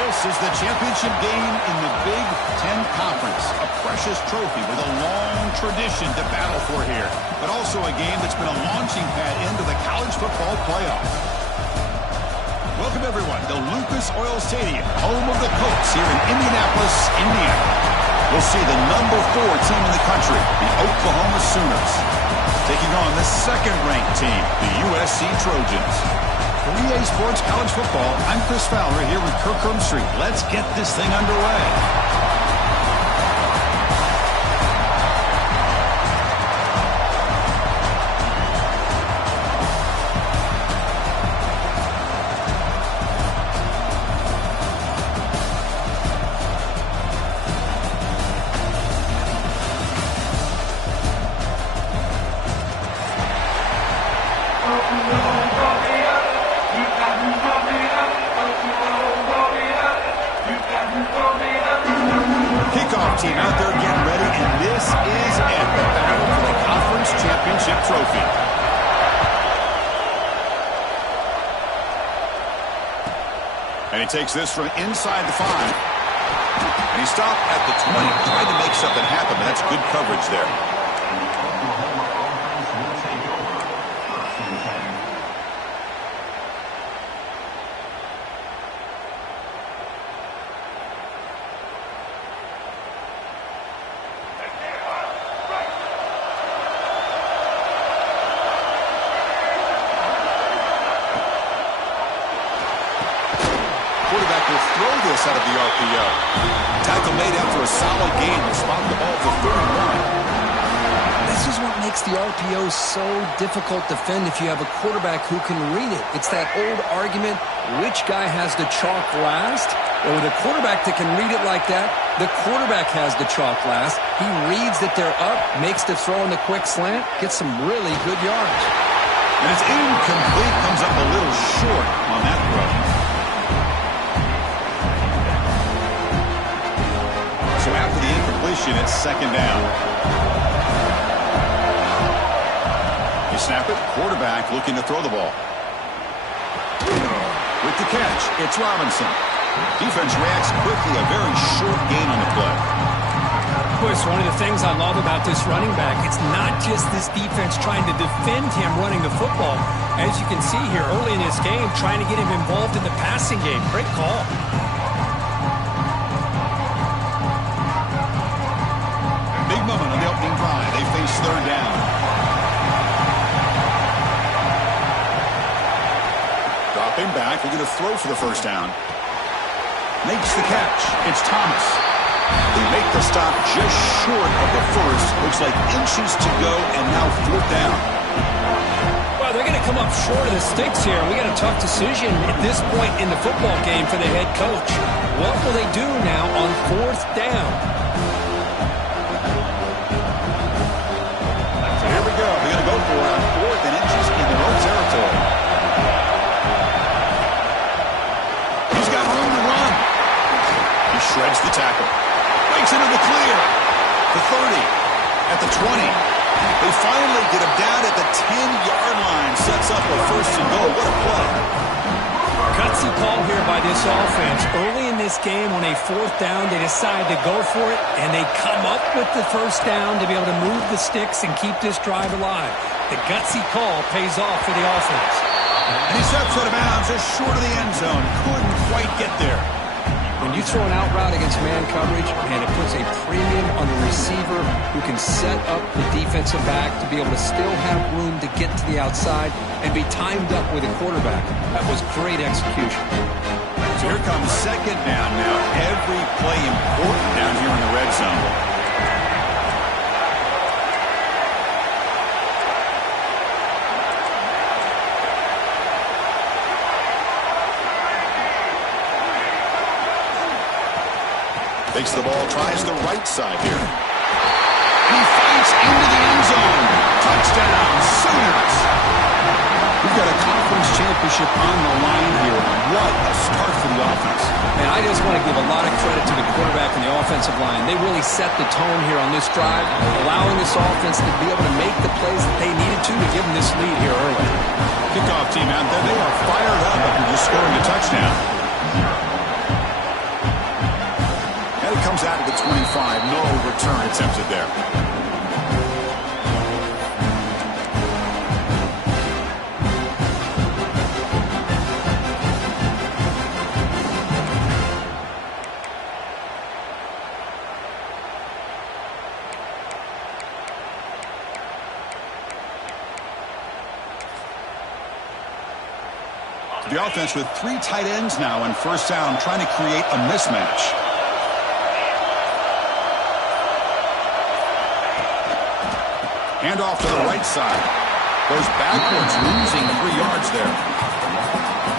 This is the championship game in the Big Ten Conference. A precious trophy with a long tradition to battle for here. But also a game that's been a launching pad into the college football playoff. Welcome, everyone, to Lucas Oil Stadium, home of the Colts here in Indianapolis, Indiana. We'll see the number 4 team in the country, the Oklahoma Sooners, taking on the second-ranked team, the USC Trojans. 3A Sports College Football, I'm Chris Fowler here with Kirk Herbstreit. Let's get this thing underway. Kickoff team out there getting ready, and this is it, the battle for the conference championship trophy. And he takes this from inside the 5. And he stopped at the 20, trying to make something happen, but that's good coverage there. Quarterback will throw this out of the RPO. Tackle made after a solid game to spot the ball for 31. This is what makes the RPO so difficult to defend if you have a quarterback who can read it. It's that old argument, which guy has the chalk last? Well, with a quarterback that can read it like that, the quarterback has the chalk last. He reads that they're up, makes the throw in the quick slant, gets some really good yards. And it's incomplete, comes up a little short on that throw. So after the incompletion, it's second down. You snap it, quarterback looking to throw the ball. With the catch, it's Robinson. Defense reacts quickly, a very short gain on the play. Chris, one of the things I love about this running back, it's not just this defense trying to defend him running the football. As you can see here early in this game, trying to get him involved in the passing game. Great call. Big moment on the opening drive. They face third down. Dropping back, looking to throw for the first down. Makes the catch. It's Thomas. They make the stop just short of the first. Looks like inches to go, and now fourth down. Well, they're going to come up short of the sticks here. We got a tough decision at this point in the football game for the head coach. What will they do now on fourth down? So here we go. They're going to go for it on 4th and inches in their own territory. He's got room to run. He shreds the tackle. Breaks into the clear. The 30. At the 20. They finally get him down at the 10-yard line. Sets up a first and goal. What a play. Gutsy call here by this offense. Early in this game on a fourth down, they decide to go for it, and they come up with the first down to be able to move the sticks and keep this drive alive. The gutsy call pays off for the offense. And he steps out of bounds just short of the end zone. Couldn't quite get there. When you throw an out route against man coverage, and it puts a premium on the receiver who can set up the defensive back to be able to still have room to get to the outside and be timed up with a quarterback. That was great execution. So here comes second down now. Every play important down here in the red zone. Takes the ball, tries the right side here. And he fights into the end zone. Touchdown, Sooners. We've got a conference championship on the line here. What a start for the offense. And I just want to give a lot of credit to the quarterback and the offensive line. They really set the tone here on this drive, allowing this offense to be able to make the plays that they needed to give them this lead here early. Kickoff team out there, they are fired up after just scoring a touchdown. Comes out of the 25. No return attempted there. The offense with 3 tight ends now on first down, trying to create a mismatch. Handoff to the right side. Goes backwards, losing 3 yards there.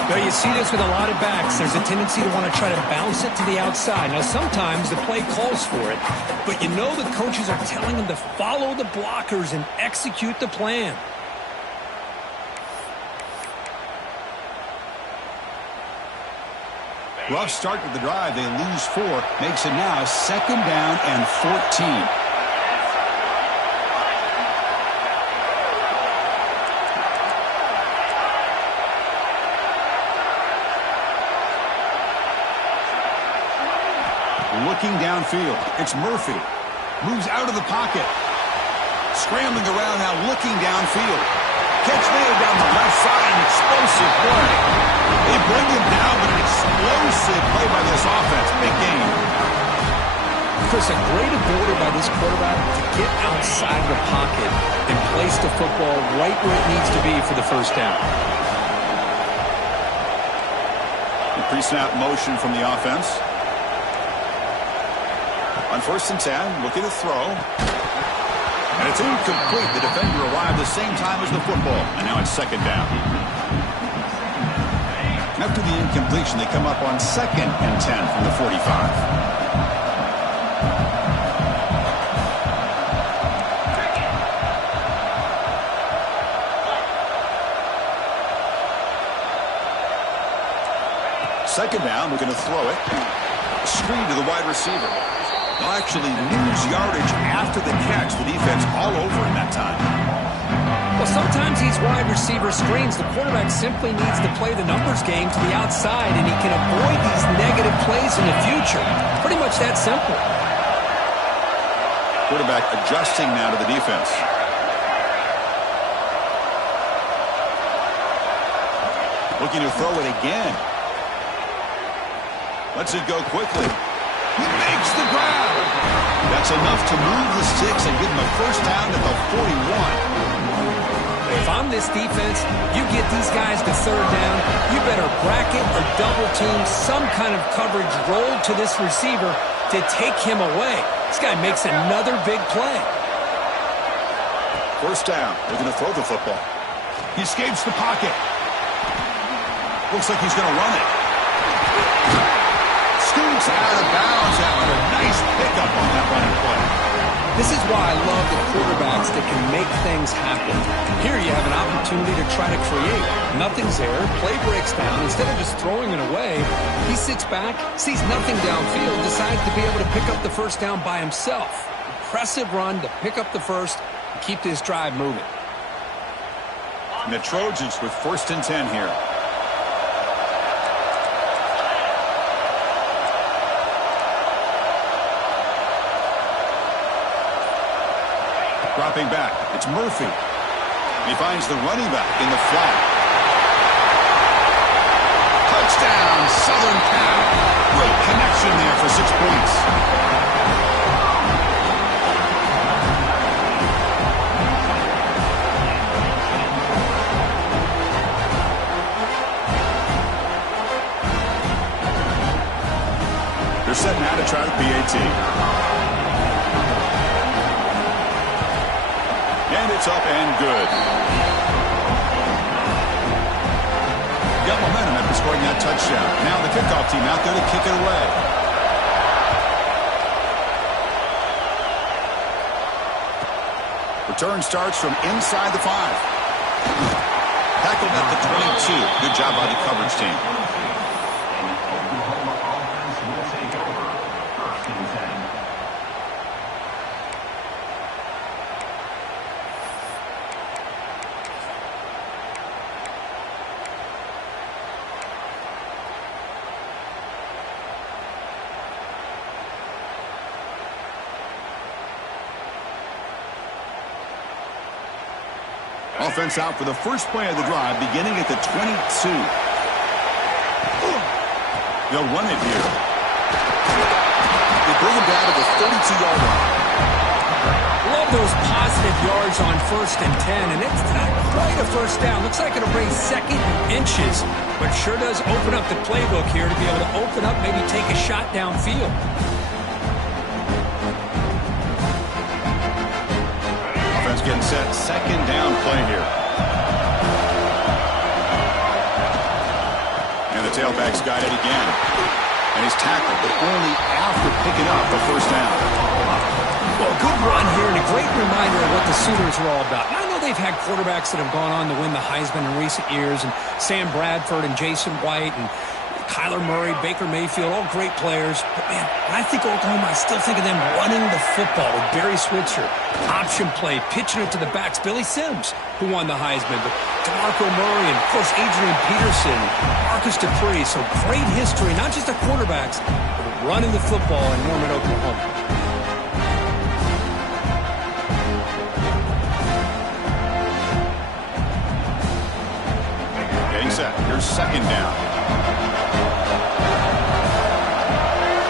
Well, you see this with a lot of backs. There's a tendency to want to try to bounce it to the outside. Now, sometimes the play calls for it, but you know the coaches are telling them to follow the blockers and execute the plan. Rough start to the drive. They lose 4. Makes it now 2nd down and 14. Looking downfield. It's Murphy. Moves out of the pocket. Scrambling around now, looking downfield. Catch made down the left side. An explosive play. They bring him down, but an explosive play by this offense. Big game. Chris, a great ability by this quarterback to get outside the pocket and place the football right where it needs to be for the first down. Pre-snap motion from the offense. On 1st and 10, looking to throw. And it's incomplete. The defender arrived the same time as the football. And now it's 2nd down. After the incompletion, they come up on 2nd and 10 from the 45. Second down, we're going to throw it. Screen to the wide receiver. They'll actually lose yardage after the catch. The defense all over in that time. Well, sometimes these wide receiver screens, the quarterback simply needs to play the numbers game to the outside, and he can avoid these negative plays in the future. Pretty much that simple. Quarterback adjusting now to the defense. Looking to throw it again. Lets it go quickly. He makes the grab. That's enough to move the sticks and give him a first down at the 41. If I'm this defense, you get these guys to 3rd down, you better bracket or double team some kind of coverage roll to this receiver to take him away. This guy makes another big play. First down. They're going to throw the football. He escapes the pocket. Looks like he's going to run it. Scoots out of bounds after a nice pickup on that running play. This is why I love the quarterbacks that can make things happen. Here you have an opportunity to try to create. Nothing's there. Play breaks down. Instead of just throwing it away, he sits back, sees nothing downfield, decides to be able to pick up the first down by himself. Impressive run to pick up the first and keep this drive moving. And the Trojans with 1st and 10 here. Dropping back, it's Murphy. He finds the running back in the flat. Touchdown, Southern Cal. Great connection there for 6 points. They're set now to try the PAT. And it's up and good. Got momentum after scoring that touchdown. Now the kickoff team out there to kick it away. Return starts from inside the 5. Tackled at the 22. Good job by the coverage team. Offense out for the first play of the drive, beginning at the 22. They'll run it here. They bring him down to the 32-yard line. Love those positive yards on 1st and 10, and it's not quite a first down. Looks like it'll bring 2nd and inches, but sure does open up the playbook here to be able to open up, maybe take a shot downfield. Offense getting set, 2nd down play here. And the tailback's got it again. And he's tackled, but only after picking up the first down. Well, good run here and a great reminder of what the Sooners are all about. And I know they've had quarterbacks that have gone on to win the Heisman in recent years, and Sam Bradford and Jason White and Kyler Murray, Baker Mayfield, all great players. But, man, when I think of Oklahoma, I still think of them running the football with Barry Switzer. Option play, pitching it to the backs. Billy Sims, who won the Heisman. But DeMarco Murray and, of course, Adrian Peterson, Marcus Dupree. So great history, not just the quarterbacks, but running the football in Norman, Oklahoma. Set. Here's 2nd down.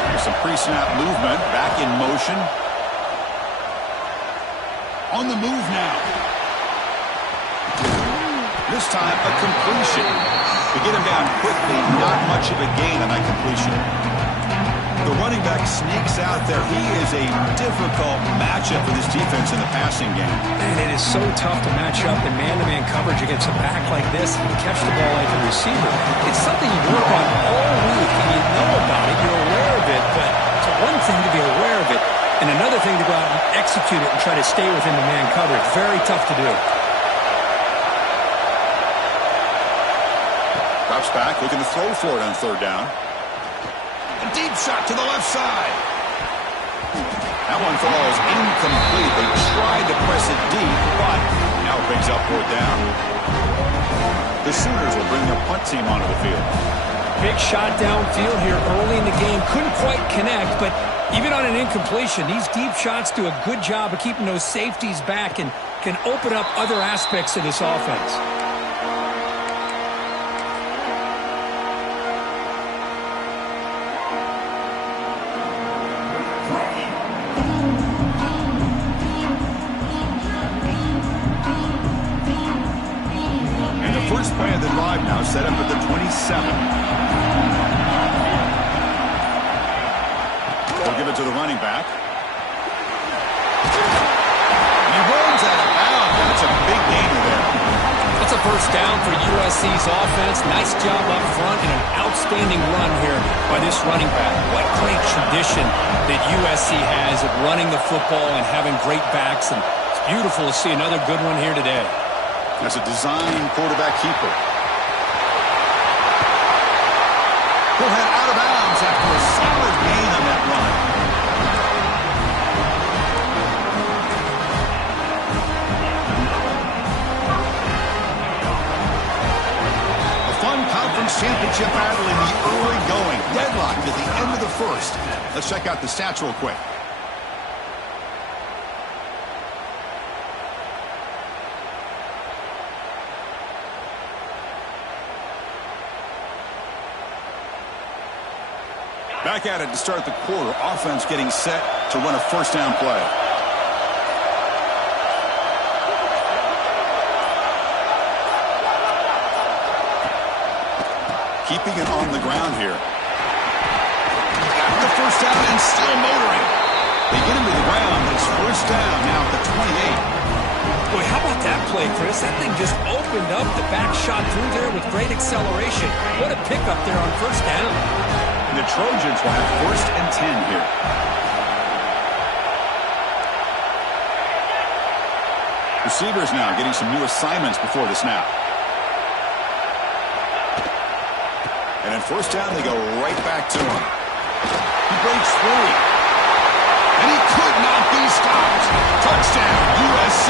Here's some pre-snap movement. Back in motion. On the move now. This time a completion. To get him down quickly, not much of a gain on that completion. The running back sneaks out there. He is a difficult matchup for this defense in the passing game. And it is so tough to match up in man-to-man coverage against a back like this and catch the ball like a receiver. It's something you work on all week, and you know about it, you're aware of it, but it's one thing to be aware of it, and another thing to go out and execute it and try to stay within the man coverage. Very tough to do. Drops back, looking to throw for it on 3rd down. A deep shot to the left side. That one falls incomplete. They tried to press it deep, but now it brings up 4th down. The Sooners will bring their punt team onto the field. Big shot downfield here early in the game. Couldn't quite connect, but even on an incompletion, these deep shots do a good job of keeping those safeties back and can open up other aspects of this offense. First play of the drive now set up at the 27. They'll give it to the running back. He runs out of bounds. That's a big gain there. That's a first down for USC's offense. Nice job up front and an outstanding run here by this running back. What great tradition that USC has of running the football and having great backs. And it's beautiful to see another good one here today. As a design quarterback keeper. He'll head out of bounds after a solid gain on that run. A fun conference championship battle in the early going. Deadlocked at the end of the first. Let's check out the stats real quick. Back at it to start the quarter. Offense getting set to run a first down play. Keeping it on the ground here. Got the first down and still motoring. They get him to the ground. It's first down now at the 28. Boy, how about that play, Chris? That thing just opened up. The back shot through there with great acceleration. What a pickup there on first down. The Trojans will have 1st and 10 here. Receivers now getting some new assignments before the snap. And in first down, they go right back to him. He breaks free. And he could not be stopped. Touchdown, USC.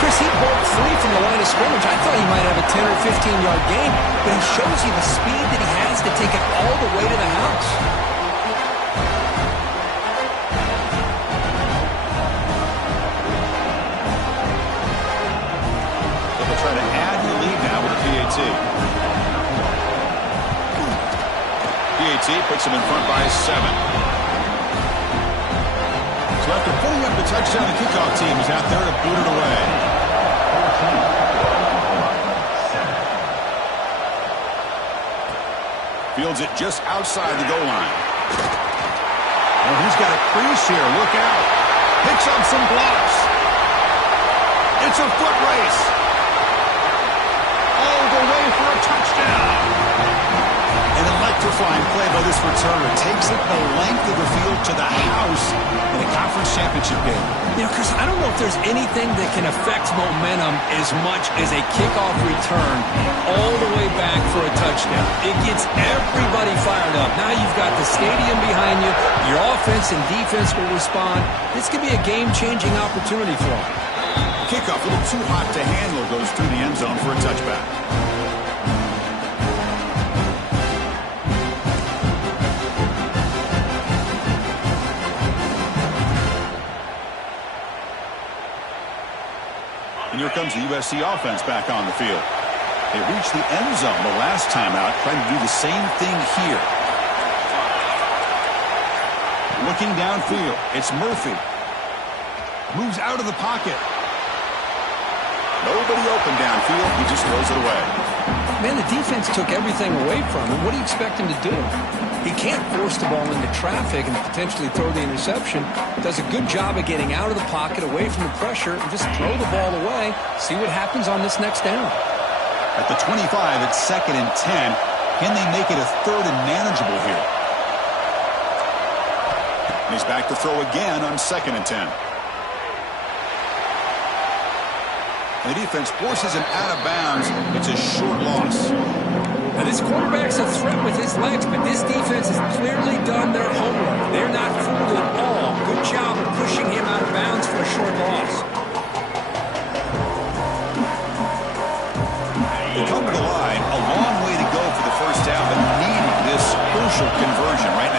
Chris, he broke free from the line of scrimmage. I thought he might have a 10 or 15-yard gain, but he shows you the speed that he has to take it all the way to the house. puts them in front by 7. So after putting up the touchdown, the kickoff team is out there to boot it away. Fields it just outside the goal line. Oh, he's got a crease here. Look out. Picks up some blocks. It's a foot race. All the way for a touchdown. An electrifying play by this returner. Takes it the length of the field to the house in a conference championship game. You know, Chris, I don't know if there's anything that can affect momentum as much as a kickoff return all the way back for a touchdown. It gets everybody fired up. Now you've got the stadium behind you. Your offense and defense will respond. This could be a game-changing opportunity for them. Kickoff, a little too hot to handle, goes through the end zone for a touchback. And here comes the USC offense back on the field. They reached the end zone the last time out, trying to do the same thing here. Looking downfield, it's Murphy. Moves out of the pocket. Nobody open downfield. He just throws it away. Man, the defense took everything away from him. What do you expect him to do? He can't force the ball into traffic and potentially throw the interception. Does a good job of getting out of the pocket, away from the pressure, and just throw the ball away. See what happens on this next down. At the 25, it's 2nd and 10. Can they make it a 3rd and manageable here? And he's back to throw again on 2nd and 10. And the defense forces him out of bounds. It's a short loss. Now, this quarterback's a threat with his legs, but this defense has clearly done their homework. They're not fooled at all. Good job of pushing him out of bounds for a short loss. They come to the line. A long way to go for the first down, but needing this crucial conversion right now.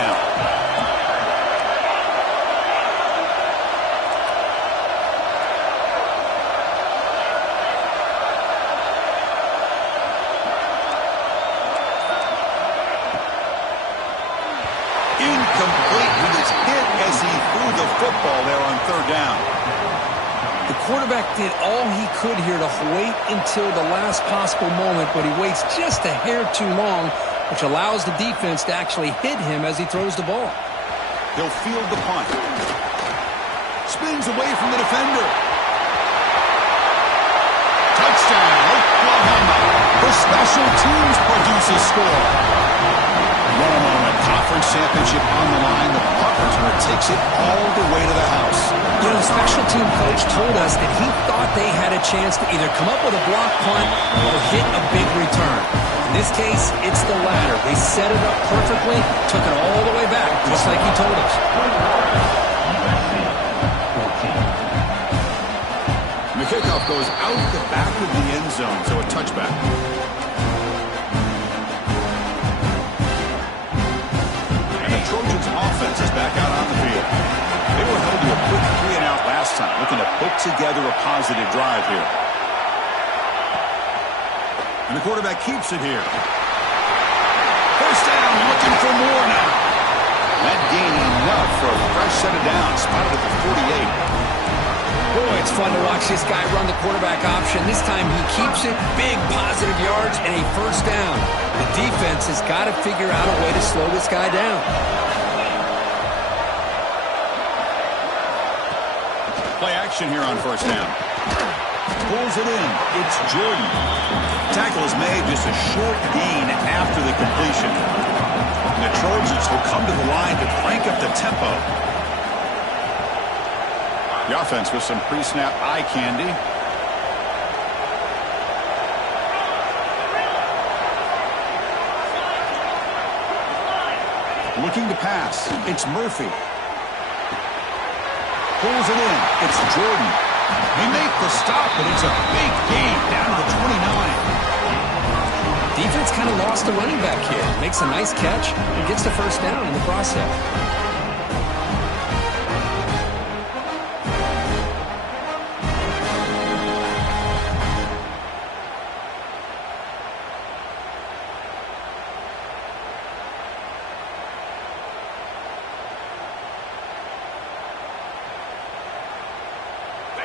Incomplete. He was hit as he threw the football there on 3rd down. The quarterback did all he could here to wait until the last possible moment, but he waits just a hair too long, which allows the defense to actually hit him as he throws the ball. He'll field the punt. Spins away from the defender. Touchdown, Oklahoma. The special teams produce a score. What a moment. Conference championship on the line. The punt returner takes it all the way to the house. You know, the special team coach told us that he thought they had a chance to either come up with a block punt or hit a big return. In this case, it's the latter. They set it up perfectly, took it all the way back, just like he told us. And the kickoff goes out the back of the end zone, so a touchback. Trojans offense is back out on the field. They were held to a quick 3-and-out last time, looking to put together a positive drive here. And the quarterback keeps it here. First down, looking for more now. That gain enough for a fresh set of downs, spotted at the 48. Boy, it's fun to watch this guy run the quarterback option. This time he keeps it, big positive yards, and a first down. The defense has got to figure out a way to slow this guy down. Play action here on first down. Pulls it in. It's Jordan. Tackle is made, just a short gain after the completion. And the Trojans will come to the line to crank up the tempo. The offense with some pre-snap eye candy. Looking to pass. It's Murphy. Pulls it in. It's Jordan. They make the stop, but it's a big gain down to the 29. Defense kind of lost the running back here. Makes a nice catch and gets the first down in the process.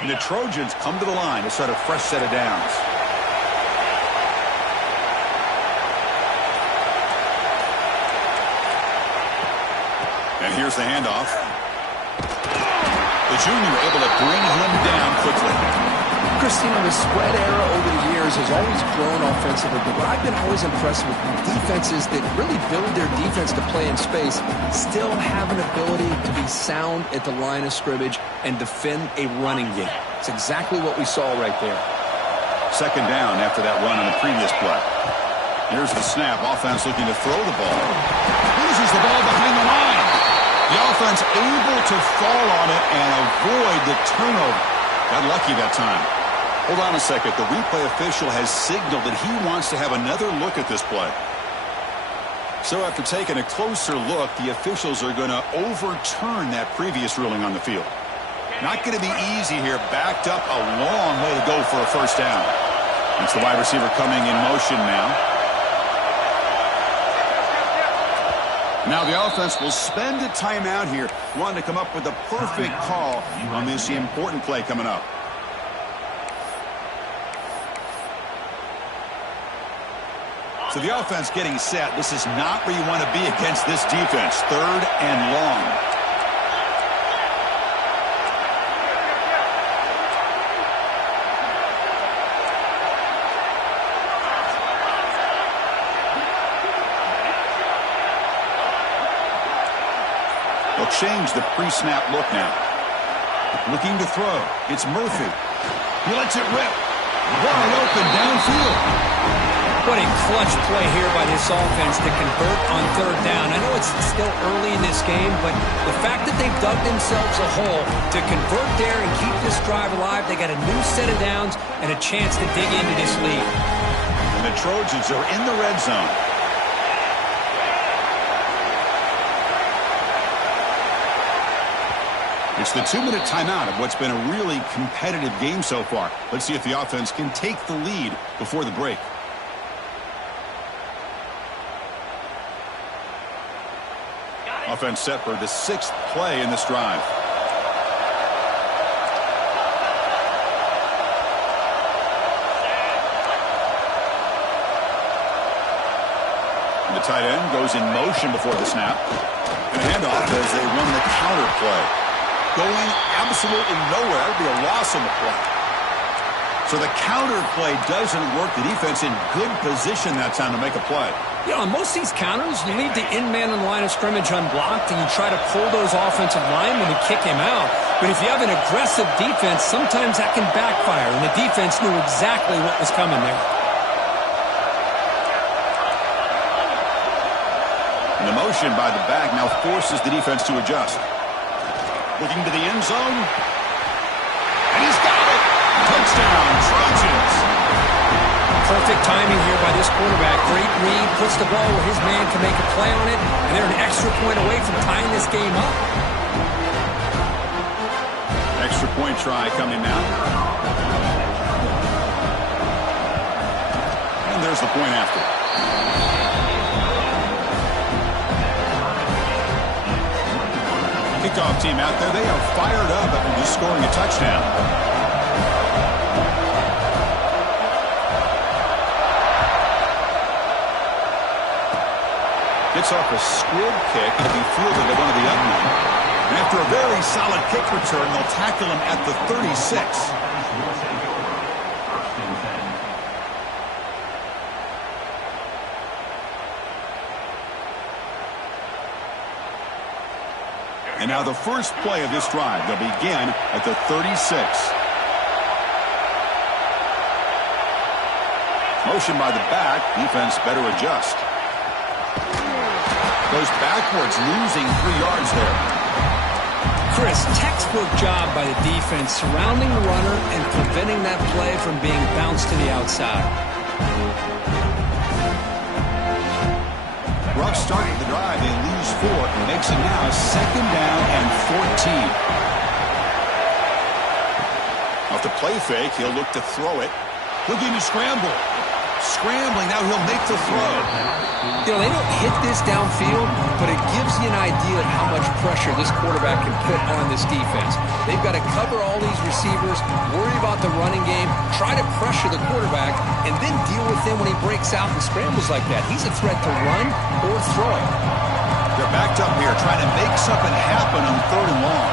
And the Trojans come to the line to start a fresh set of downs. And here's the handoff. The junior able to bring him down quickly. Christina, the spread era over the years has always grown offensively, but what I've been always impressed with defenses that really build their defense to play in space still have an ability to be sound at the line of scrimmage and defend a running game. It's exactly what we saw right there. Second down after that run on the previous play. Here's the snap. Offense looking to throw the ball. Loses the ball behind the line. The offense able to fall on it and avoid the turnover. Got lucky that time. Hold on a second. The replay official has signaled that he wants to have another look at this play. So after taking a closer look, the officials are going to overturn that previous ruling on the field. Not going to be easy here. Backed up a long way to go for a first down. It's the wide receiver coming in motion now. Now the offense will spend a timeout here, wanting to come up with the perfect call on this important play coming up. So the offense getting set. This is not where you want to be against this defense. Third and long. They'll change the pre-snap look now. Looking to throw. It's Murphy. He lets it rip. Wide open downfield. What a clutch play here by this offense to convert on third down. I know it's still early in this game, but the fact that they've dug themselves a hole to convert there and keep this drive alive, they got a new set of downs and a chance to dig into this lead. And the Trojans are in the red zone. It's the 2-minute timeout of what's been a really competitive game so far. Let's see if the offense can take the lead before the break. Offense set for the 6th play in this drive. And the tight end goes in motion before the snap. And a handoff as they run the counter play. Going absolutely nowhere. That would be a loss on the play. So the counter play doesn't work. The defense in good position that time to make a play. You know, on most of these counters, you leave the in-man on the line of scrimmage unblocked, and you try to pull those offensive linemen to kick him out. But if you have an aggressive defense, sometimes that can backfire, and the defense knew exactly what was coming there. And the motion by the back now forces the defense to adjust. Looking to the end zone. And he's got it! Touchdown, Trojans! Perfect timing here by this quarterback. Great read, puts the ball where his man can make a play on it, and they're an extra point away from tying this game up. Extra point try coming now. And there's the point after. Kickoff team out there, they are fired up after just scoring a touchdown. Gets off a squib kick and be fielded at one of the unknown. And after a very solid kick return, they'll tackle him at the 36. And now the first play of this drive. They'll begin at the 36. Motion by the back. Defense better adjust. Goes backwards, losing 3 yards there. Chris, textbook job by the defense surrounding the runner and preventing that play from being bounced to the outside. Rough start to the drive. They lose 4. It makes it now 2nd down and 14. Off the play fake, he'll look to throw it. Looking to scramble. Scrambling, now he'll make the throw. You know, they don't hit this downfield, but it gives you an idea of how much pressure this quarterback can put on this defense. They've got to cover all these receivers, worry about the running game, try to pressure the quarterback, and then deal with him when he breaks out and scrambles like that. He's a threat to run or throw. They're backed up here, trying to make something happen on 3rd and long.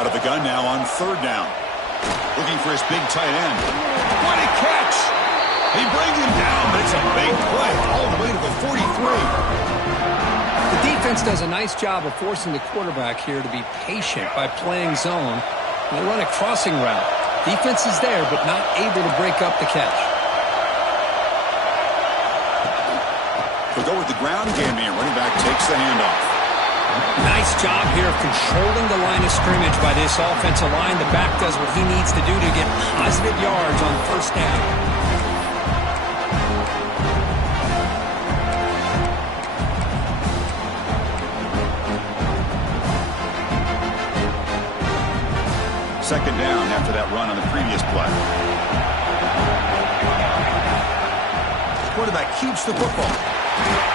Out of the gun now on 3rd down. Looking for his big tight end. What a catch! He brings him down, but it's a big play all the way to the 43. The defense does a nice job of forcing the quarterback here to be patient by playing zone. And they run a crossing route. Defense is there, but not able to break up the catch. They'll go with the ground game here. Running back takes the handoff. Nice job here of controlling the line of scrimmage by this offensive line. The back does what he needs to do to get positive yards on 1st down. Second down after that run on the previous play. The quarterback keeps the football.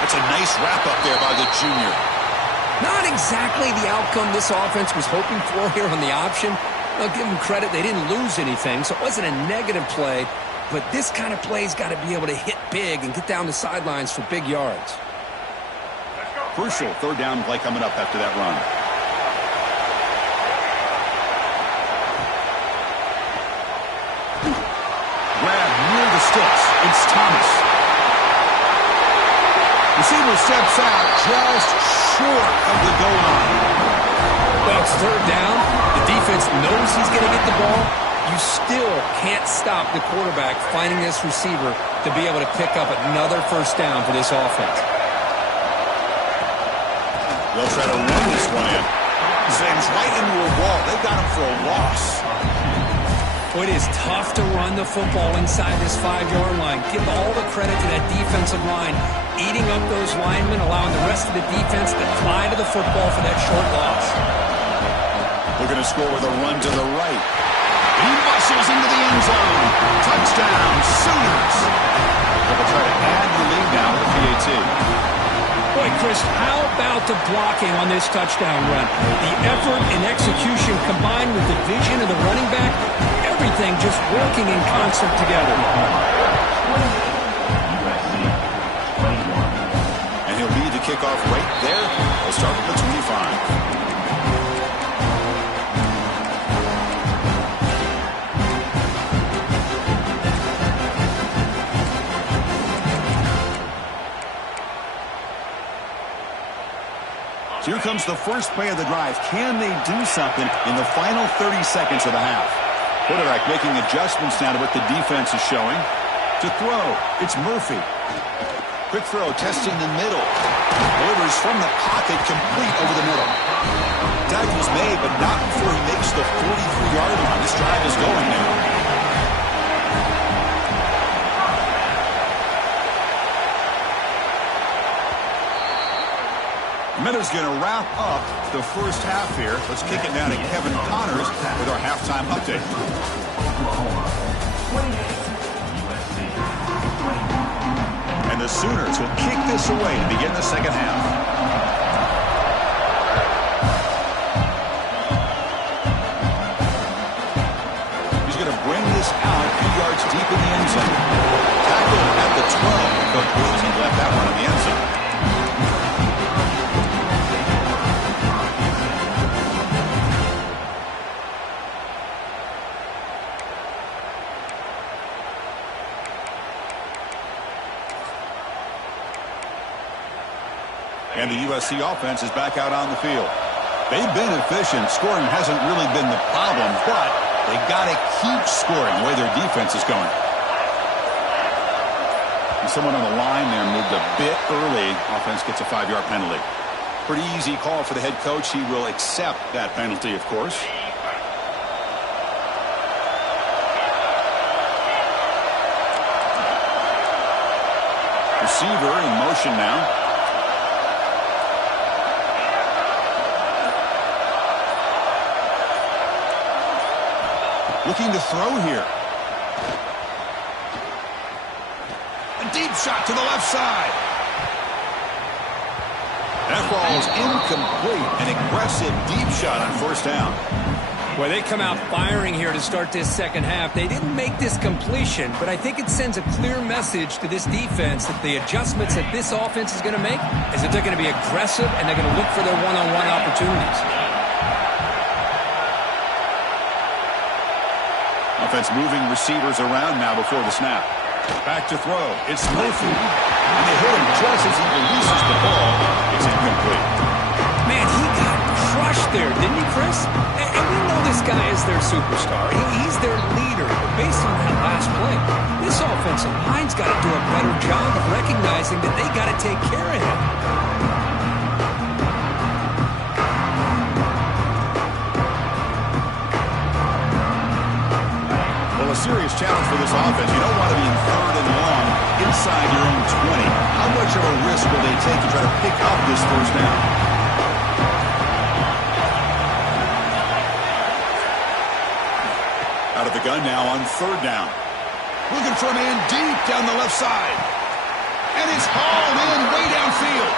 That's a nice wrap-up there by the junior. Not exactly the outcome this offense was hoping for here on the option. I'll give them credit. They didn't lose anything, so it wasn't a negative play. But this kind of play's got to be able to hit big and get down the sidelines for big yards. Crucial 3rd down play coming up after that run. Grab near the sticks. It's Thomas. Receiver steps out just short of the goal line. Well, it's 3rd down. The defense knows he's going to get the ball. You still can't stop the quarterback finding this receiver to be able to pick up another 1st down for this offense. They'll try to run this one in. Slams right into a wall. They've got him for a loss. It is tough to run the football inside this 5-yard line. Give all the credit to that defensive line, eating up those linemen, allowing the rest of the defense to fly to the football for that short loss. Looking to score with a run to the right. He muscles into the end zone. Touchdown, Sooners. They'll try to add the lead now with the PAT. Boy, Chris, how about the blocking on this touchdown run? The effort and execution combined with the vision of the running back, everything just working in concert together. And he'll lead the kickoff right there. We'll start with the 25. Here comes the first play of the drive. Can they do something in the final 30 seconds of the half? Quarterback making adjustments now to what the defense is showing. To throw, it's Murphy. Quick throw, testing the middle. Delivers from the pocket, complete over the middle. Tackle's made, but not before he makes the 43-yard line. This drive is going now. Minutes going to wrap up the first half here. Let's kick it down to Kevin Connors with our halftime update. And the Sooners will kick this away to begin the second half. He's going to bring this out a few yards deep in the end zone. Tackle at the 12. Coach Wilson left that one in the end zone. And the USC offense is back out on the field. They've been efficient. Scoring hasn't really been the problem, but they got to keep scoring the way their defense is going. And someone on the line there moved a bit early. Offense gets a 5-yard penalty. Pretty easy call for the head coach. He will accept that penalty, of course. Receiver in motion now. Looking to throw here. A deep shot to the left side. That ball is incomplete. An aggressive deep shot on first down. Well, they come out firing here to start this second half. They didn't make this completion, but I think it sends a clear message to this defense that the adjustments that this offense is going to make is that they're going to be aggressive and they're going to look for their one-on-one opportunities. Offense moving receivers around now before the snap. Back to throw. It's Murphy. And they hit him just as he releases the ball. It's incomplete. Man, he got crushed there, didn't he, Chris? And we know this guy is their superstar. He's their leader. But based on that last play, this offensive line's got to do a better job of recognizing that they got to take care of him. Well, a serious challenge for this offense. You don't want to be in third and long inside your own 20. How much of a risk will they take to try to pick up this first down? Out of the gun now on third down. Looking for a man deep down the left side. And it's hauled in way downfield.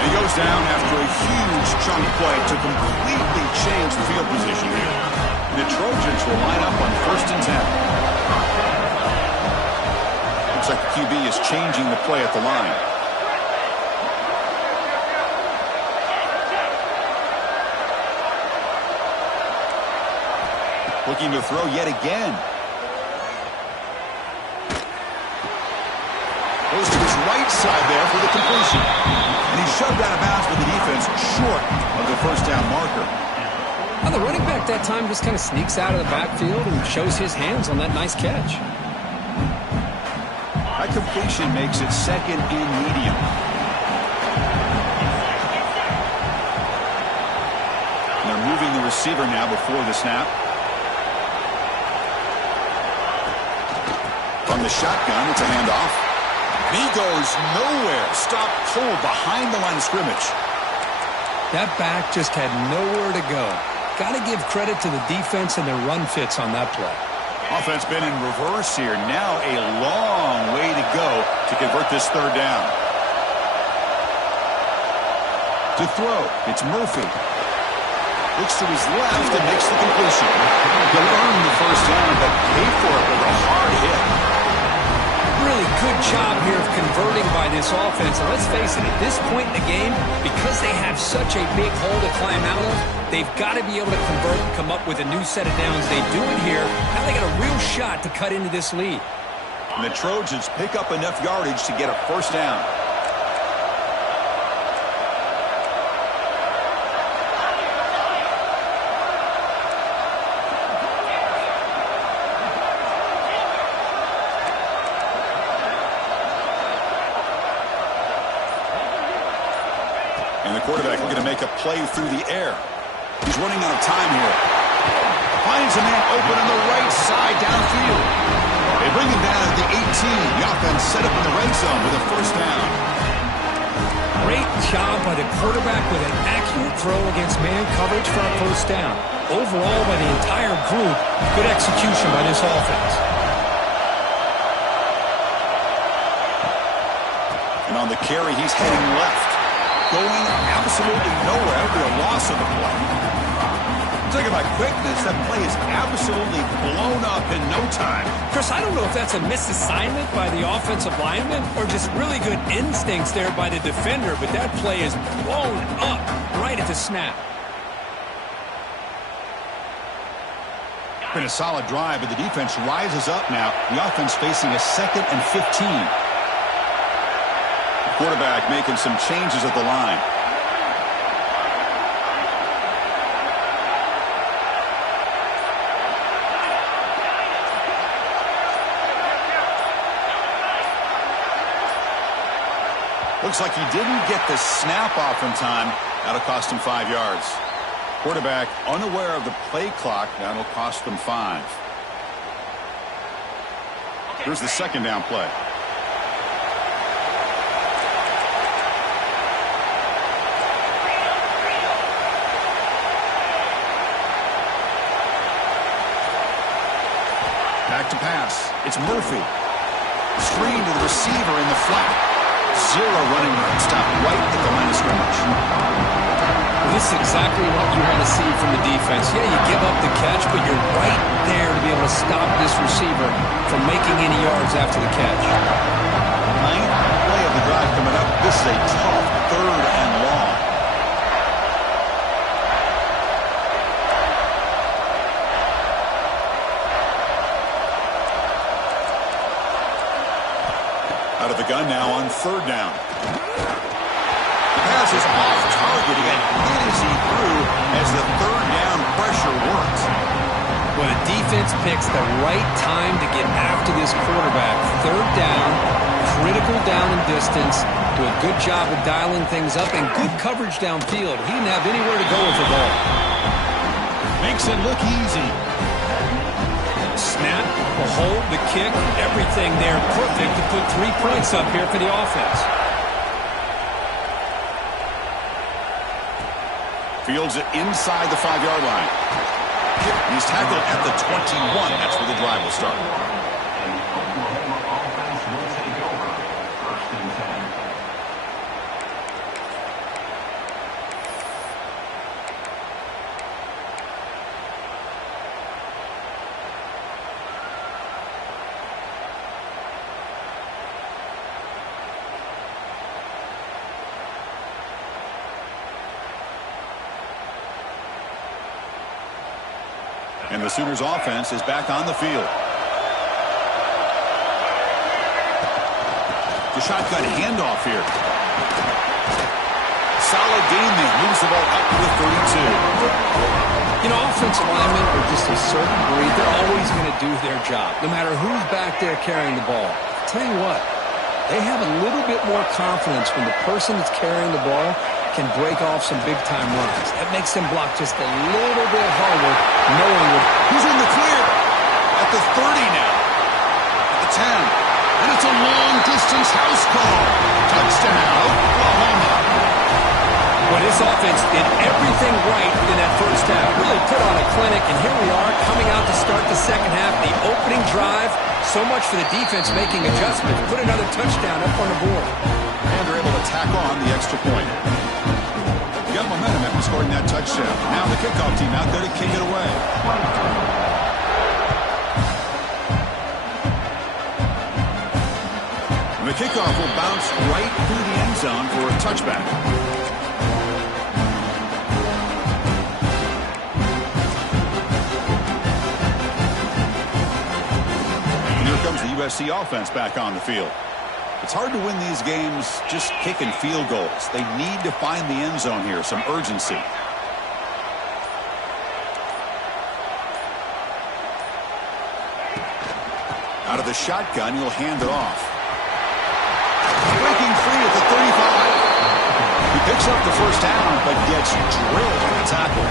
And he goes down after a huge chunk play to completely change the field position here. The Trojans will line up on 1st and 10. Looks like the QB is changing the play at the line. Looking to throw yet again. Goes to his right side there for the completion. And he's shoved out of bounds with the defense short of the first down marker. Well, the running back that time just kind of sneaks out of the backfield and shows his hands on that nice catch. That completion makes it second and medium. And they're moving the receiver now before the snap. From the shotgun, it's a handoff. And he goes nowhere. Stop cold behind the line of scrimmage. That back just had nowhere to go. Got to give credit to the defense and their run fits on that play. Offense been in reverse here. Now a long way to go to convert this third down. To throw, it's Murphy. Looks to his left and makes the completion. He'll earn the first down, but pay for it with a hard hit. Really good job here of converting by this offense. And let's face it, at this point in the game, because they have such a big hole to climb out of, they've got to be able to convert and come up with a new set of downs. They do it here. Now they got a real shot to cut into this lead. And the Trojans pick up enough yardage to get a first down. And the quarterback looking to make a play through the air. He's running out of time here. Finds a man open on the right side downfield. They bring him down at the 18. The offense set up in the red zone with a first down. Great job by the quarterback with an accurate throw against man coverage for a first down. Overall, by the entire group, good execution by this offense. And on the carry, he's heading left. Going absolutely nowhere after a loss of the play. Talking about quickness, that play is absolutely blown up in no time. Chris, I don't know if that's a misassignment by the offensive lineman or just really good instincts there by the defender, but that play is blown up right at the snap. Been a solid drive, but the defense rises up now. The offense facing a 2nd and 15. Quarterback making some changes at the line. Looks like he didn't get the snap off in time. That'll cost him 5 yards. Quarterback unaware of the play clock. That'll cost them 5. Here's the second down play. to pass. It's Murphy. Screen to the receiver in the flat. Zero running room. Stop right at the line of scrimmage. Well, this is exactly what you want to see from the defense. Yeah, you give up the catch, but you're right there to be able to stop this receiver from making any yards after the catch. Ninth play of the drive coming up. This is a tough 3rd and long. Out of the gun now on 3rd down. The pass is off target. He got hit as he threw as the 3rd down pressure worked. When a defense picks the right time to get after this quarterback, 3rd down, critical down and distance, do a good job of dialing things up, and good coverage downfield. He didn't have anywhere to go with the ball. Makes it look easy. Snap, the hold, the kick, everything there perfect to put 3 points up here for the offense. Fields it inside the 5-yard line. He's tackled at the 21. That's where the drive will start. And the Sooners offense is back on the field. The shotgun handoff here. Solid game there. Moves the ball up to the 32. You know, offensive linemen are just a certain breed. They're always going to do their job, no matter who's back there carrying the ball. I'll tell you what, they have a little bit more confidence when the person that's carrying the ball can break off some big-time runs. That makes them block just a little bit harder, knowing He's in the clear at the 30 now, at the 10. And it's a long-distance house call. Touchdown, Oklahoma. Well, this offense did everything right in that first half. Really put on a clinic, and here we are coming out to start the second half. The opening drive, so much for the defense making adjustments. Put another touchdown up on the board. And they're able to tack on the extra point. Got momentum after scoring that touchdown. Now the kickoff team out there to kick it away. And the kickoff will bounce right through the end zone for a touchback. And here comes the USC offense back on the field. It's hard to win these games just kicking field goals. They need to find the end zone here, some urgency. Out of the shotgun, he'll hand it off. Breaking free at the 35. He picks up the first down, but gets drilled on the tackle.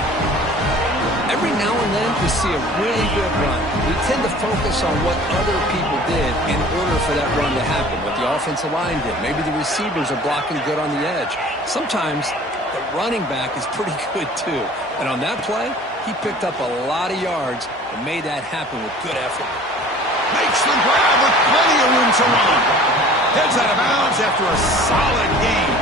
Every now and then we see a really good run. We tend to focus on what other people did in order for that run to happen, what the offensive line did. Maybe the receivers are blocking good on the edge. Sometimes the running back is pretty good too. And on that play, he picked up a lot of yards and made that happen with good effort. Makes the grab with plenty of room to run. Heads out of bounds after a solid game.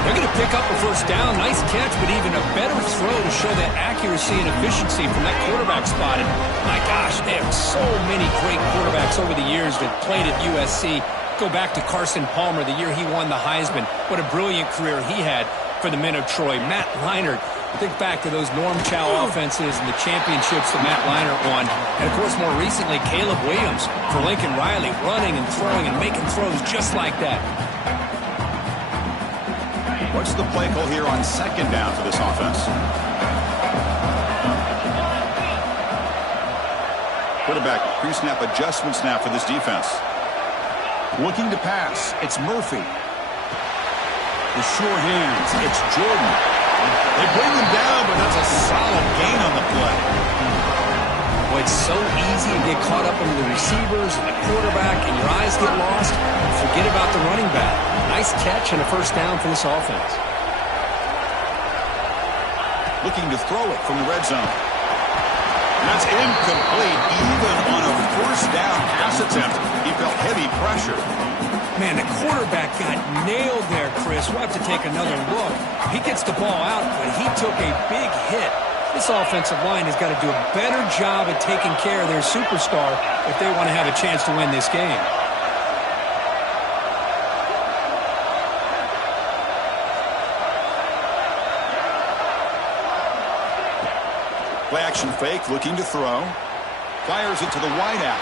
They're going to pick up a first down. Nice catch, but even a better throw to show that accuracy and efficiency from that quarterback spot. And my gosh, they have so many great quarterbacks over the years that played at USC. Go back to Carson Palmer, the year he won the Heisman. What a brilliant career he had for the men of Troy. Matt Leinart. Think back to those Ncaa offenses and the championships that Matt Leinart won. And, of course, more recently, Caleb Williams for Lincoln Riley, running and throwing and making throws just like that. What's the play call here on second down for this offense? Quarterback pre-snap adjustment snap for this defense. Looking to pass. It's Murphy. The sure hands. It's Jordan. They bring him down, but that's a solid gain on the play. Well, it's so easy to get caught up in the receivers and the quarterback, and your eyes get lost. Forget about the running back. Nice catch and a first down for this offense. Looking to throw it from the red zone. And that's incomplete, even on a first down pass attempt. He felt heavy pressure. Man, the quarterback got nailed there, Chris. We'll have to take another look. He gets the ball out, but he took a big hit. This offensive line has got to do a better job at taking care of their superstar if they want to have a chance to win this game. Play action fake, looking to throw. Fires it to the wideout.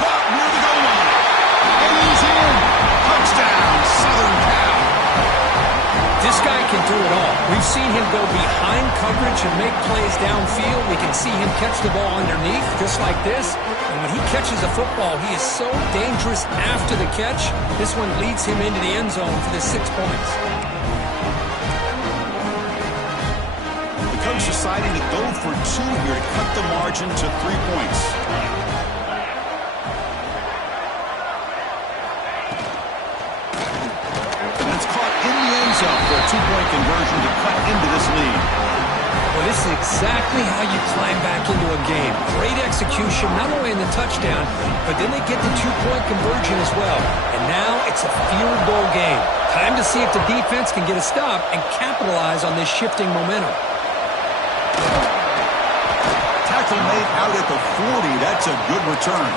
Caught near the goal line. And he's in. Touchdown, Southern Cal. This guy can do it all. We've seen him go behind coverage and make plays downfield. We can see him catch the ball underneath, just like this. And when he catches a football, he is so dangerous after the catch. This one leads him into the end zone for the 6 points. The coach deciding to go for 2 here to cut the margin to 3 points. For a 2-point conversion to cut into this lead. Well, this is exactly how you climb back into a game. Great execution, not only in the touchdown, but then they get the 2-point conversion as well. And now it's a field goal game. Time to see if the defense can get a stop and capitalize on this shifting momentum. Tackle made out at the 40. That's a good return.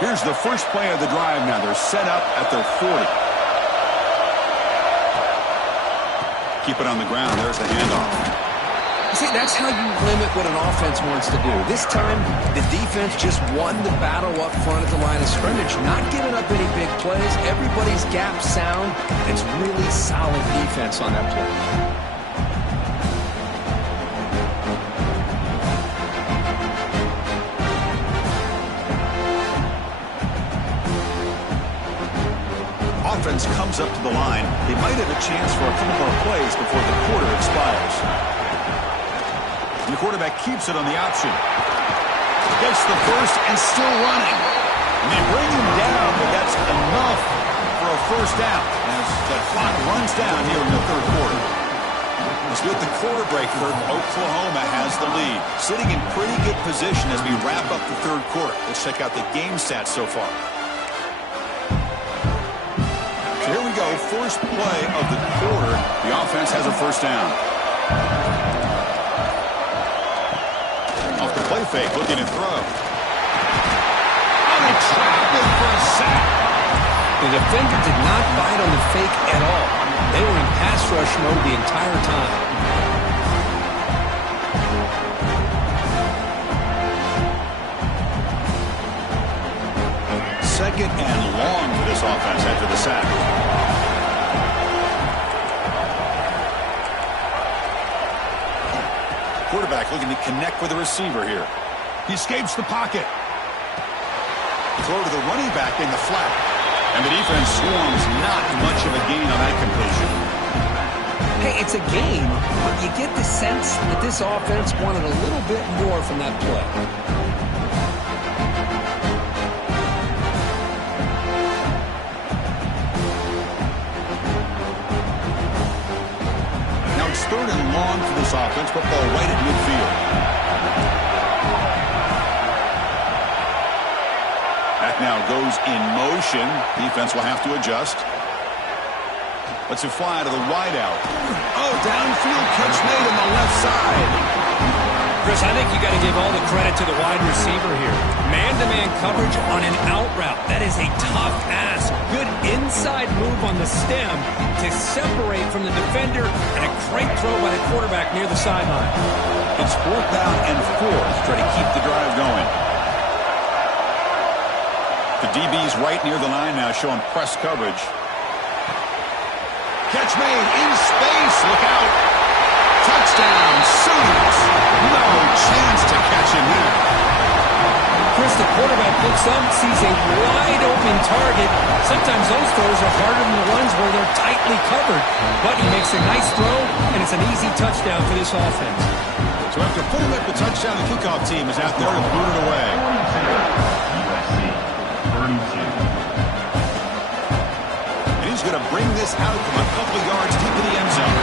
Here's the first play of the drive now. They're set up at their 40. Keep it on the ground. There's the handoff. See, that's how you limit what an offense wants to do. This time, the defense just won the battle up front at the line of scrimmage, not giving up any big plays. Everybody's gap sound. It's really solid defense on that play. Offense comes up to the line. They might have a chance for a couple more plays before the quarter expires. And the quarterback keeps it on the option. Gets the first and still running. And they bring him down, but that's enough for a first down as the clock runs down here in the third quarter. It's with the quarter break for Oklahoma has the lead. Sitting in pretty good position as we wrap up the third quarter. Let's check out the game stats so far. Here we go, first play of the quarter. The offense has a first down. Off the play fake, looking to throw. Oh, they trapped him for a sack. The defender did not bite on the fake at all. They were in pass rush mode the entire time. Second and long for this offense after the sack. Quarterback looking to connect with the receiver here. He escapes the pocket. Throw to the running back in the flat. And the defense swarms, not much of a gain on that completion. Hey, it's a game, but you get the sense that this offense wanted a little bit more from that play. Third and long for this offense, but ball right at midfield. That now goes in motion. Defense will have to adjust. Let's it fly to the wideout. Oh, downfield catch made on the left side. Chris, I think you got to give all the credit to the wide receiver here. Man-to-man coverage on an out route. That is a tough ask. Good inside move on the stem to separate from the defender, and a great throw by the quarterback near the sideline. It's 4th down and 4 to try to keep the drive going. The DB's right near the line now, showing press coverage. Catch made in space. Look out. Touchdown, Sooners. No chance to catch him there. Chris, Once the quarterback looks up, sees a wide-open target, sometimes those throws are harder than the ones where they're tightly covered. But he makes a nice throw, and it's an easy touchdown for this offense. So after putting up the touchdown, the kickoff team is out there to boot it away. And he's going to bring this out from a couple of yards deep in the end zone.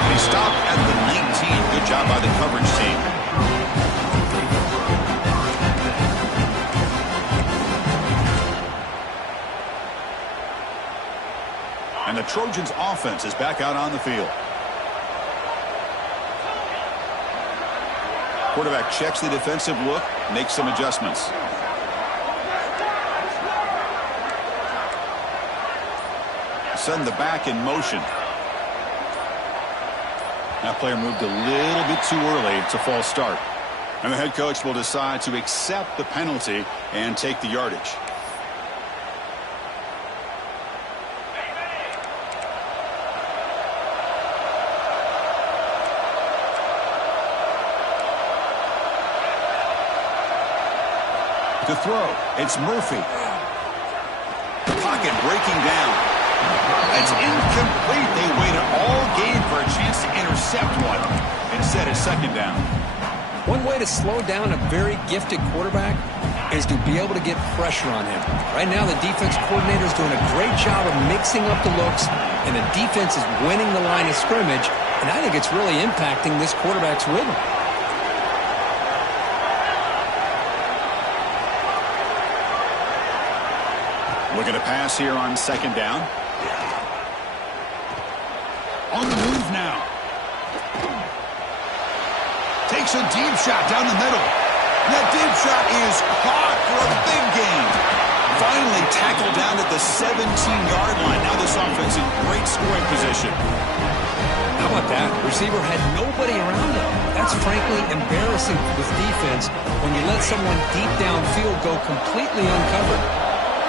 And he stopped at the 19. Good job by the coverage team. And the Trojans' offense is back out on the field. Quarterback checks the defensive look, makes some adjustments. Send the back in motion. That player moved a little bit too early. It's a false start. And the head coach will decide to accept the penalty and take the yardage. To throw, it's Murphy. Pocket breaking down. It's incomplete. They waited all game for a chance to intercept one. Instead, it's second down. One way to slow down a very gifted quarterback is to be able to get pressure on him. Right now, the defense coordinator is doing a great job of mixing up the looks, and the defense is winning the line of scrimmage, and I think it's really impacting this quarterback's rhythm. Looking to pass here on second down. On the move now. Takes a deep shot down the middle. That deep shot is caught for a big gain. Finally tackled down at the 17-yard line. Now this offense in great scoring position. How about that? Receiver had nobody around him. That's frankly embarrassing for this defense when you let someone deep downfield go completely uncovered.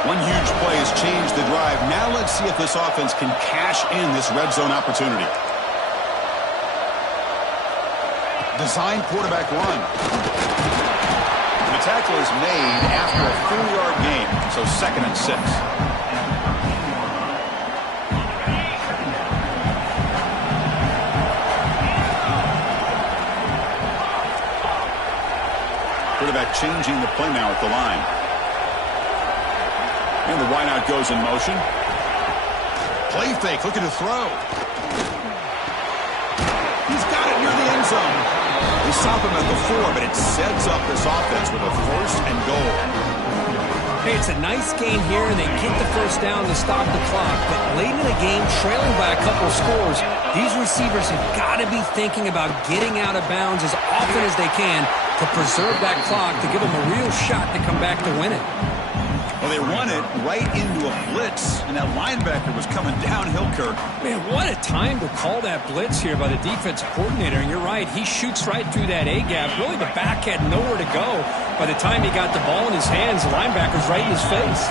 One huge play has changed the drive. Now let's see if this offense can cash in this red zone opportunity. Design quarterback run. The tackle is made after a 4-yard gain, so 2nd and 6. Quarterback changing the play now at the line. And the wideout goes in motion. Play fake, looking to throw. He's got it near the end zone. They stop him at the 4, but it sets up this offense with a 1st and goal. Hey, it's a nice gain here, and they get the first down to stop the clock. But late in the game, trailing by a couple of scores, these receivers have got to be thinking about getting out of bounds as often as they can to preserve that clock, to give them a real shot to come back to win it. Well, they run it right into a blitz, and that linebacker was coming downhill, Kirk. Man, what a time to call that blitz here by the defensive coordinator. And you're right, he shoots right through that A-gap. Really, the back had nowhere to go. By the time he got the ball in his hands, the linebacker's right in his face.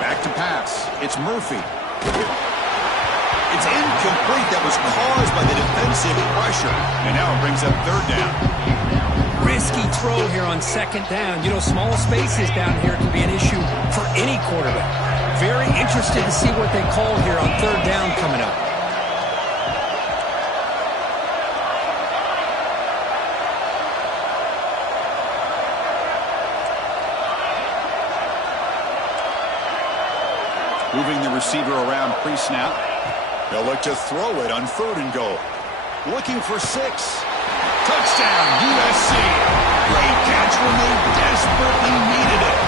Back to pass. It's Murphy. It's incomplete. That was caused by the defensive pressure. And now it brings up 3rd down. Risky throw here on 2nd down. You know, small spaces down here can be an issue for any quarterback. Very interested to see what they call here on 3rd down coming up. Moving the receiver around pre-snap. They'll look to throw it on 3rd and goal. Looking for 6. Touchdown, USC. Great catch when they desperately needed it.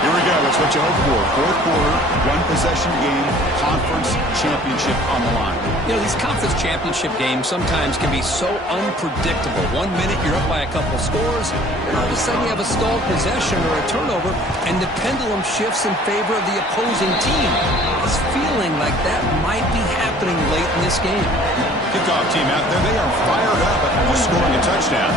Here we go. That's what you hope for. 4th quarter, 1-possession game, conference championship on the line. You know, these conference championship games sometimes can be so unpredictable. 1 minute you're up by a couple scores, and all of a sudden you have a stalled possession or a turnover, and the pendulum shifts in favor of the opposing team. It's feeling like that might be happening late in this game. Kickoff team out there. They are fired up after scoring a touchdown.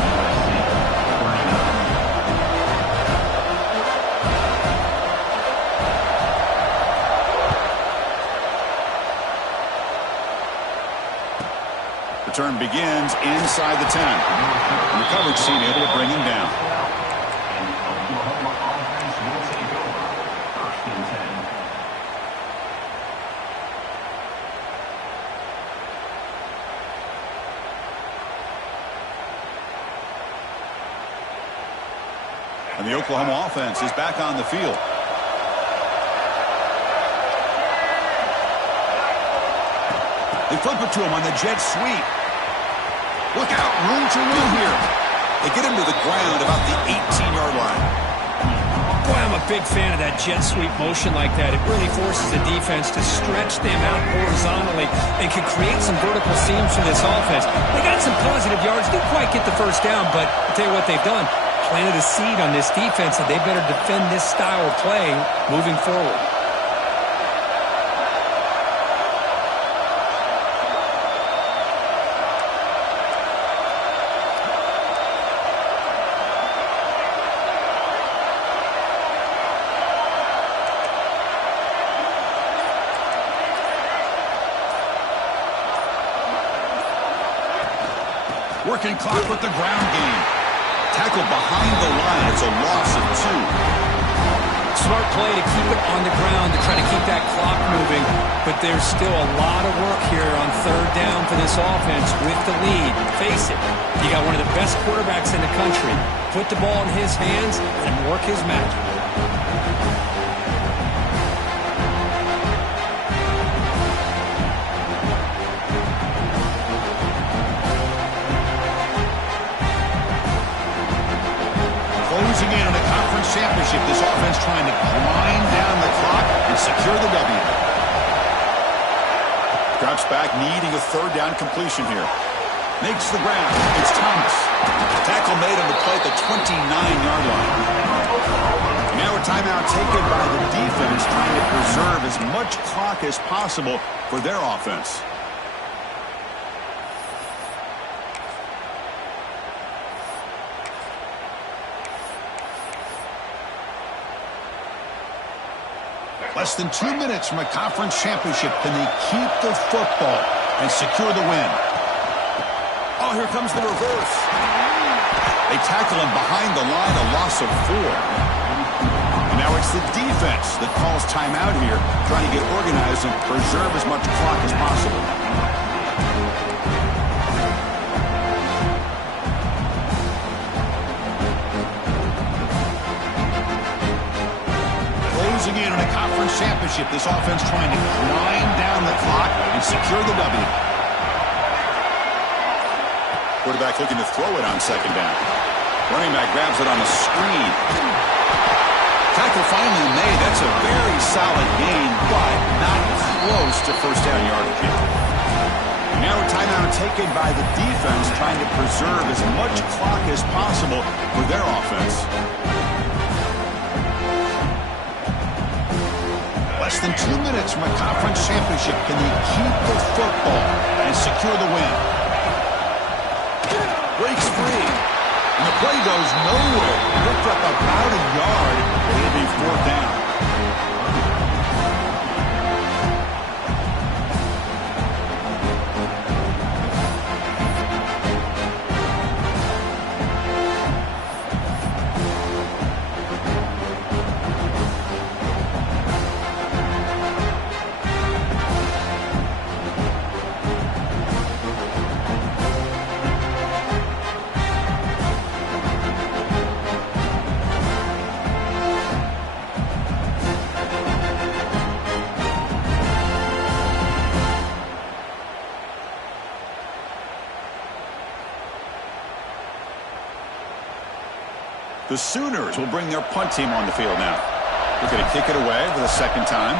Return begins inside the 10. And the coverage team able to bring him down. And the Oklahoma offense is back on the field. They flip it to him on the jet sweep. Look out, room to run here. They get him to the ground about the 18-yard line. Boy, I'm a big fan of that jet sweep motion like that. It really forces the defense to stretch them out horizontally and can create some vertical seams for this offense. They got some positive yards. Didn't quite get the first down, but I'll tell you what they've done. Planted a seed on this defense, and they better defend this style of play moving forward. Working clock with the ground game. Tackle behind the line. It's a loss of 2. Smart play to keep it on the ground to try to keep that clock moving. But there's still a lot of work here on third down for this offense with the lead. Face it, you got one of the best quarterbacks in the country. Put the ball in his hands and work his magic. Closing in on a conference championship, this offense trying to grind down the clock and secure the W. Drops back, needing a third down completion here. Makes the ground. It's Thomas. Tackle made on the play at the 29-yard line. And now a timeout taken by the defense, trying to preserve as much clock as possible for their offense. Less than 2 minutes from a conference championship. Can they keep the football and secure the win? Oh, here comes the reverse. They tackle him behind the line, a loss of 4. And now it's the defense that calls timeout here, trying to get organized and preserve as much clock as possible. Closing in on a conference championship, this offense trying to grind down the clock and secure the W. Quarterback looking to throw it on second down. Running back grabs it on the screen. Tackle finally made. That's a very solid gain, but not close to first down yardage yet. Now a timeout taken by the defense, trying to preserve as much clock as possible for their offense. Less than 2 minutes from a conference championship. Can they keep the football and secure the win? Breaks free. And the play goes nowhere. Picked up about a yard. It'll be fourth down. The Sooners will bring their punt team on the field now. Looking to kick it away for the second time.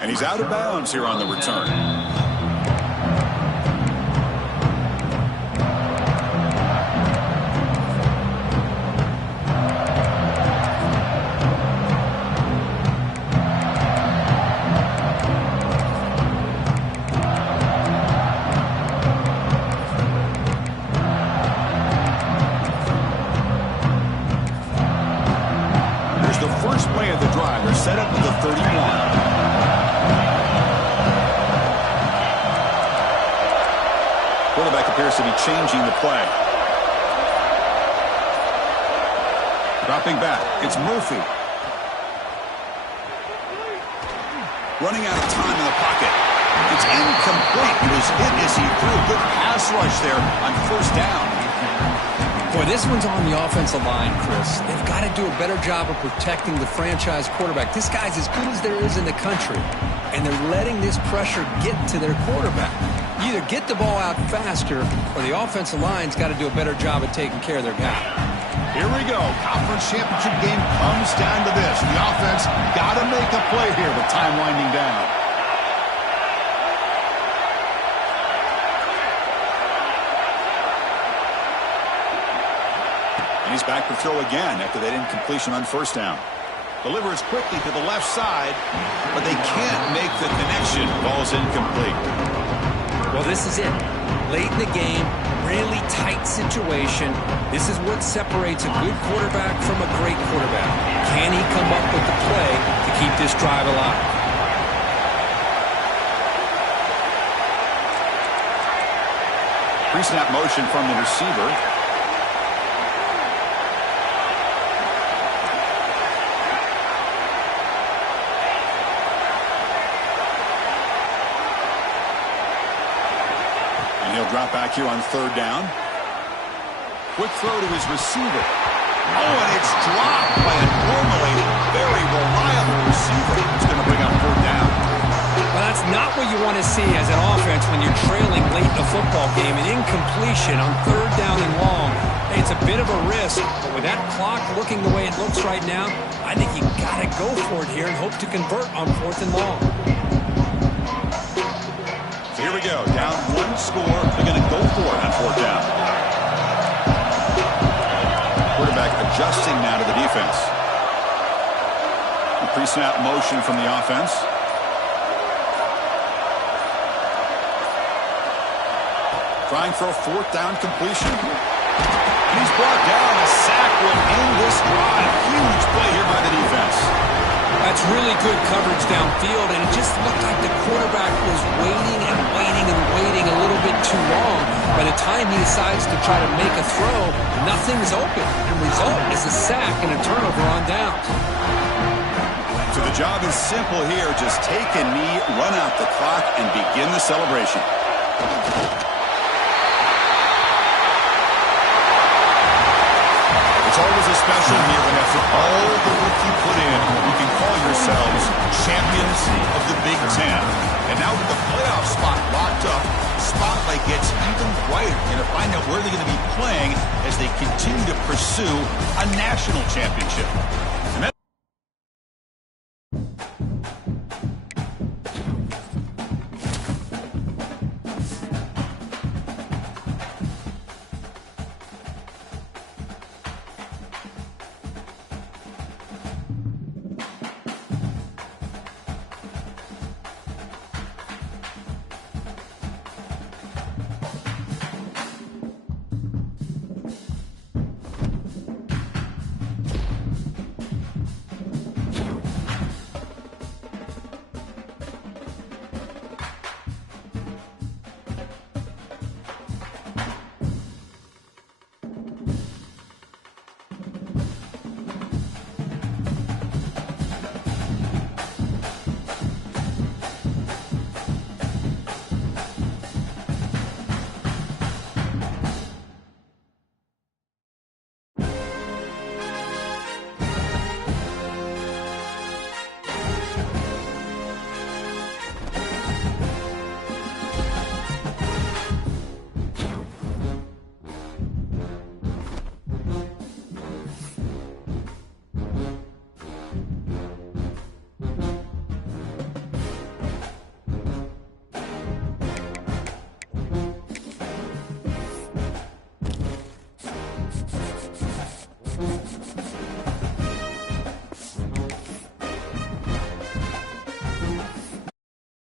And he's out of bounds here on the return. Set up at the 31. appears to be changing the play. Dropping back, it's Murphy. Running out of time in the pocket. It's incomplete. He was hit as he threw a good pass rush there on first down. Boy, this one's on the offensive line, Chris. They've got to do a better job of protecting the franchise quarterback. This guy's as good as there is in the country, and they're letting this pressure get to their quarterback. You either get the ball out faster, or the offensive line's got to do a better job of taking care of their guy. Here we go. Conference championship game comes down to this. The offense got to make a play here with time winding down. He's back to throw again after that incompletion on first down. Delivers quickly to the left side, but they can't make the connection. Ball's incomplete. Well, this is it. Late in the game, really tight situation. This is what separates a good quarterback from a great quarterback. Can he come up with the play to keep this drive alive? Pre-snap motion from the receiver. He'll drop back here on third down. Quick throw to his receiver. Oh, and it's dropped by a normally very reliable receiver. It's going to bring up third down. Well, that's not what you want to see as an offense when you're trailing late in the football game. An incompletion on third down and long. Hey, it's a bit of a risk, but with that clock looking the way it looks right now, I think you got to go for it here and hope to convert on fourth and long. Here we go. Down one score. They're going to go for it on fourth down. Quarterback adjusting now to the defense. A pre-snap motion from the offense. Trying for a fourth down completion. And he's brought down. A sack will end this drive. Huge play here by the defense. That's really good coverage downfield, and it just looked like the quarterback was waiting and waiting and waiting a little bit too long. By the time he decides to try to make a throw, nothing's open. The result is a sack and a turnover on downs. So the job is simple here. Just take a knee, run out the clock, and begin the celebration. It's always a special year when after all the work you put in, you can call yourselves champions of the Big Ten. And now with the playoff spot locked up, the spotlight gets even brighter. You're going to find out where they're going to be playing as they continue to pursue a national championship.